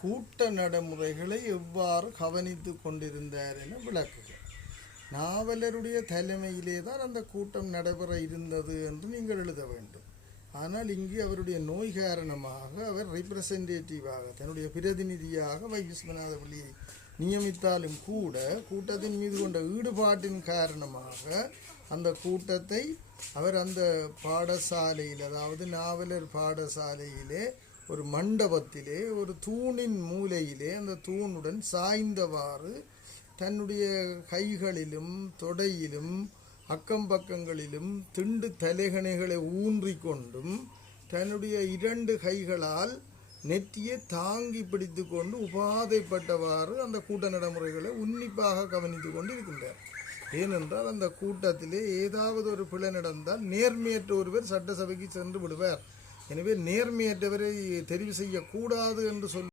கூட்ட நடைமுறைகளை எவ்வாறு கவனித்து கொண்டிருந்தார் என விளக்குக. நாவலருடைய தலைமையிலே தான் அந்த கூட்டம் நடைபெற இருந்தது என்று நீங்கள் எழுத வேண்டும். ஆனால் இங்கு அவருடைய நோய் காரணமாக அவர் ரெப்ரசன்டேட்டிவாக தன்னுடைய பிரதிநிதியாக வை விஸ்வநாத பிள்ளையை நியமித்தாலும் கூட கூட்டத்தின் மீது கொண்ட ஈடுபாட்டின் காரணமாக அந்த கூட்டத்தை அவர் அந்த பாடசாலையில், அதாவது நாவலர் பாடசாலையிலே ஒரு மண்டபத்திலே ஒரு தூணின் மூலையிலே அந்த தூணுடன் சாய்ந்தவாறு தன்னுடைய கைகளிலும் தொடையிலும் அக்கம் பக்கங்களிலும் திண்டு தலைகணைகளை ஊன்றி கொண்டும் தன்னுடைய 2 கைகளால் நெற்றியை தாங்கி பிடித்து கொண்டு உபாதைப்பட்டவாறு அந்த கூட்ட நடைமுறைகளை உன்னிப்பாக கவனித்து கொண்டு இருக்கின்றார். ஏனென்றால் அந்த கூட்டத்திலே ஏதாவது ஒரு பிழை நடந்தால் நேர்மையற்ற ஒருவர் சட்டசபைக்கு சென்று விடுவார். எனவே நேர்மையற்றவரை தெரிவு செய்யக்கூடாது என்று சொல்லி